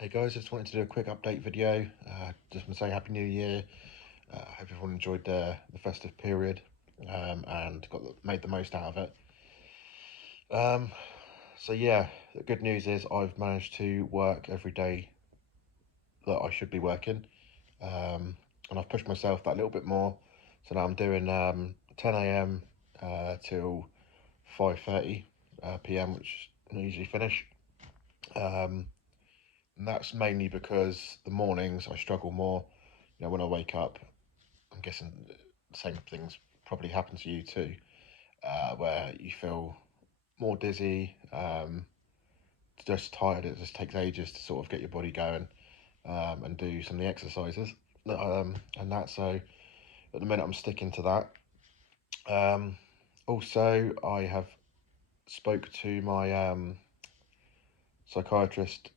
Hey guys, just wanted to do a quick update video. Just want to say Happy New Year. Hope everyone enjoyed the festive period and made the most out of it. So yeah, the good news is I've managed to work every day that I should be working, and I've pushed myself that little bit more. So now I'm doing 10 a.m. Till 5:30 p.m., which I usually finish. Um, and that's mainly because the mornings I struggle more. You know, when I wake up, I'm guessing the same things probably happen to you too, where you feel more dizzy, just tired. It just takes ages to sort of get your body going and do some of the exercises. And that, so at the minute I'm sticking to that. Also, I have spoke to my psychiatrist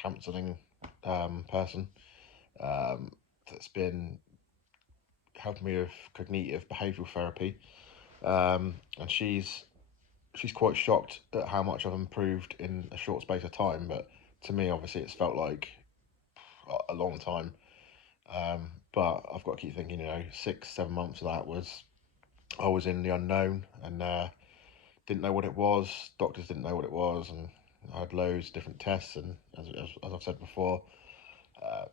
counselling person that's been helping me with cognitive behavioural therapy, and she's quite shocked at how much I've improved in a short space of time. But to me, obviously, it's felt like a long time. But I've got to keep thinking, 6, 7 months of that was I was in the unknown and didn't know what it was. Doctors didn't know what it was, and I had loads of different tests. And as I've said before,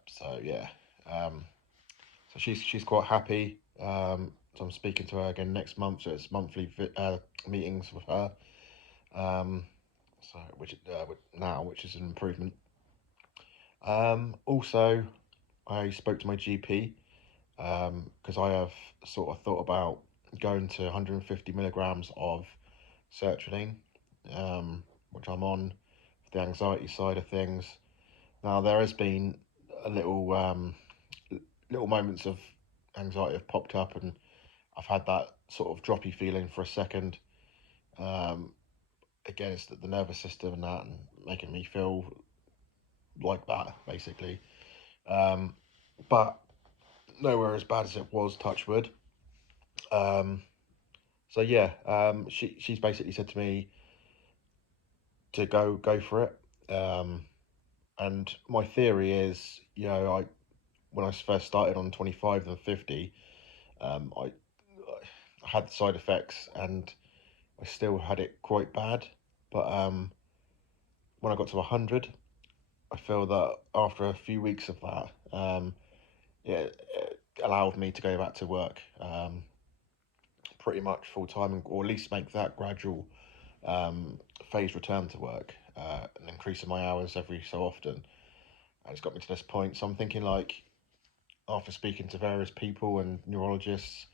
so yeah, so she's quite happy. So I'm speaking to her again next month. So it's monthly meetings with her. So which is an improvement. Also, I spoke to my GP because I have sort of thought about going to 150 milligrams of sertraline, which I'm on for the anxiety side of things. Now there has been a little moments of anxiety have popped up, and I've had that sort of droppy feeling for a second. Um, Again, it's the nervous system and that, and making me feel like that basically. Um, but nowhere as bad as it was, touch wood. Um, so yeah, she's basically said to me to go for it. And my theory is, I when I first started on 25 and 50, I had the side effects and I still had it quite bad. But when I got to 100, I feel that after a few weeks of that, it allowed me to go back to work pretty much full time, or at least make that gradual phased return to work and increasing my hours every so often. And it's got me to this point. So I'm thinking, like, after speaking to various people and neurologists,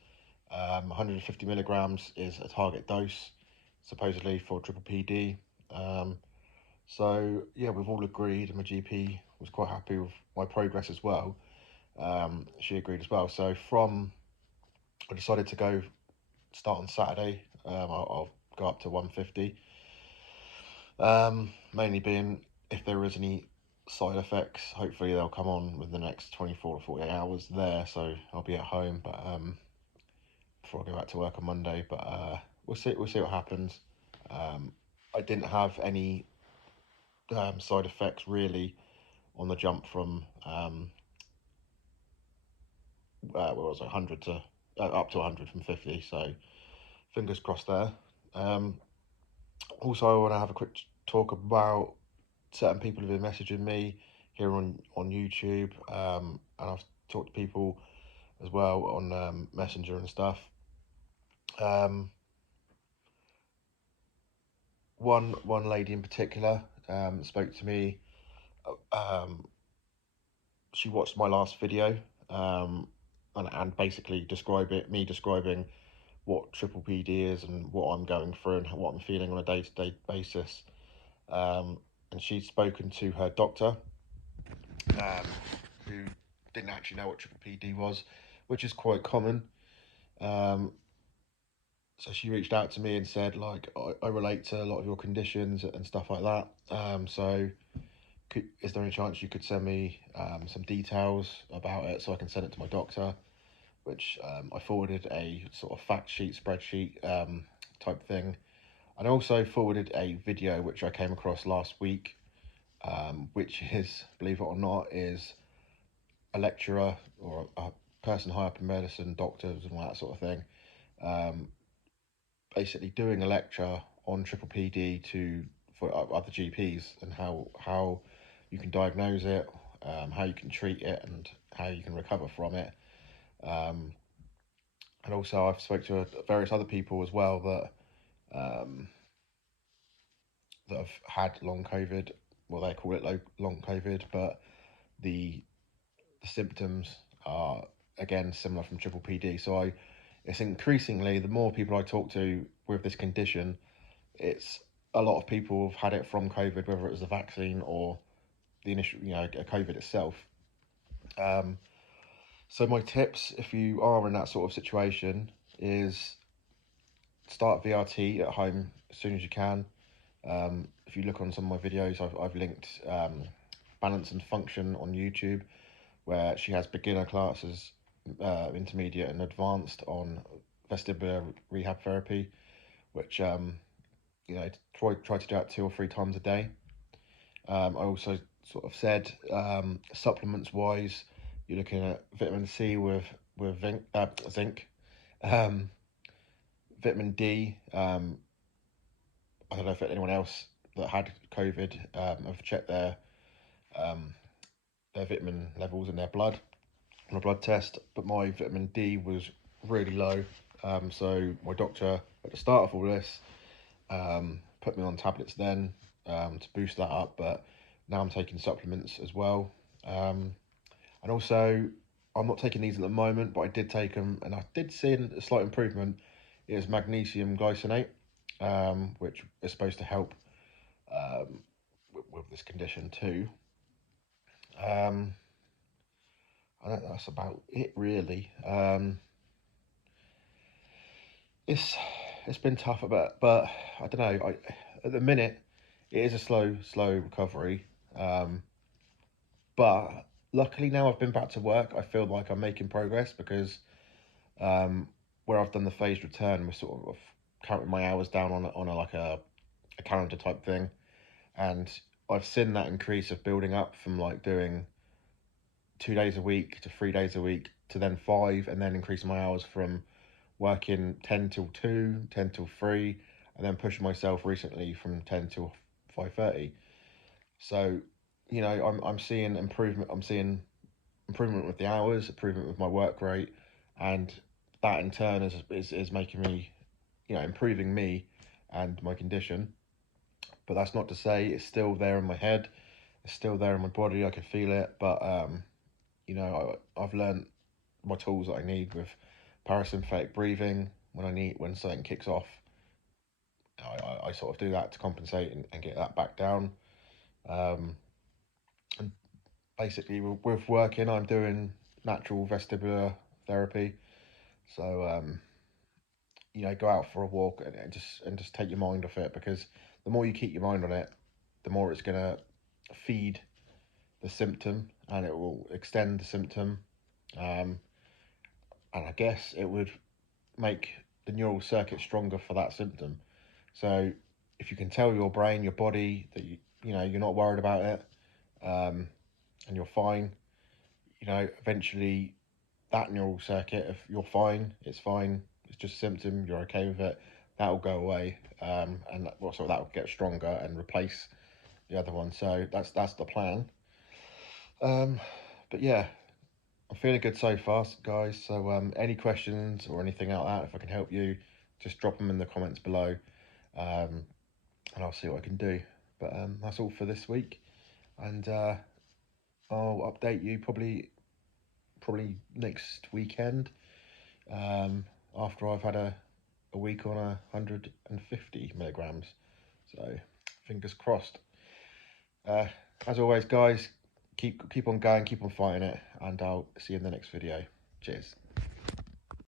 150 milligrams is a target dose, supposedly for triple PD. So yeah, we've all agreed, and my GP was quite happy with my progress as well. She agreed as well. So I decided to go start on Saturday. I'll go up to 150. Mainly being if there is any side effects, hopefully they'll come on within the next 24 to 48 hours there. So I'll be at home, but before I go back to work on Monday. But we'll see what happens. I didn't have any side effects really on the jump from what was it, 100 to up to 100 from 50. So fingers crossed there. Um, Also, I want to have a quick talk about certain people who've been messaging me here on YouTube, and I've talked to people as well on Messenger and stuff. Um, one lady in particular spoke to me. Um, she watched my last video, and basically describing what triple PD is and what I'm going through and what I'm feeling on a day-to-day basis. And she'd spoken to her doctor, who didn't actually know what triple PD was, which is quite common. Um, so she reached out to me and said, like, I relate to a lot of your conditions and stuff like that. So is there any chance you could send me some details about it so I can send it to my doctor? Which I forwarded a sort of fact sheet, spreadsheet type thing. And I also forwarded a video which I came across last week which is, believe it or not, is a lecturer or a person high up in medicine, doctors and all that sort of thing, um, basically doing a lecture on triple PD for other GPs and how you can diagnose it, how you can treat it, and how you can recover from it. Um, and also, I've spoke to various other people as well um, that have had long COVID. Well, they call it long COVID, but the the symptoms are again similar from triple PD. It's increasingly, the more people I talk to with this condition, it's a lot of people have had it from COVID, whether it was the vaccine or the initial, COVID itself. Um, so my tips, if you are in that sort of situation, is start VRT at home as soon as you can. If you look on some of my videos, I've linked Balance and Function on YouTube, where she has beginner classes, intermediate and advanced on vestibular rehab therapy, which try to do it 2 or 3 times a day. I also sort of said, supplements wise, you're looking at vitamin C with zinc, um, vitamin D. I don't know if anyone else that had COVID have checked um, their vitamin levels in their blood on a blood test, but my vitamin D was really low. So my doctor at the start of all this put me on tablets then to boost that up, but now I'm taking supplements as well. And also, I'm not taking these at the moment, but I did take them and I did see a slight improvement. It was magnesium glycinate, which is supposed to help with this condition too. Um, I think that's about it really. It's it's been tough a bit, but I don't know. At the minute it is a slow recovery. But luckily now I've been back to work. I feel like I'm making progress because where I've done the phased return, we're sort of counting my hours down on a calendar type thing, and I've seen that increase of building up from like doing 2 days a week to 3 days a week to then five, and then increasing my hours from working 10 till 2, 10 till 3, and then pushing myself recently from 10 till 5:30. So, I'm seeing improvement. I'm seeing improvement with the hours, improvement with my work rate, and that in turn is making me, improving me and my condition. But that's not to say it's still there in my head. It's still there in my body. I can feel it. But I've learned my tools that I need with parasympathetic breathing. When something kicks off, I sort of do that to compensate and get that back down. And basically, with working, I'm doing natural vestibular therapy. So go out for a walk and just take your mind off it, because the more you keep your mind on it, the more it's gonna feed the symptom and it will extend the symptom. Um, and I guess it would make the neural circuit stronger for that symptom. So if you can tell your brain, your body that you're not worried about it, um, and you're fine, eventually that neural circuit, if you're fine, it's fine, it's just a symptom, you're okay with it, that will go away, and also that will get stronger and replace the other one. So that's the plan. Um, but yeah, I'm feeling good so far, guys. So any questions or anything like that, if I can help you, just drop them in the comments below, um, and I'll see what I can do. But that's all for this week, and I'll update you probably next weekend, after I've had a week on 150 milligrams. So fingers crossed. Uh, as always, guys, keep on going, keep on fighting it, and I'll see you in the next video. Cheers.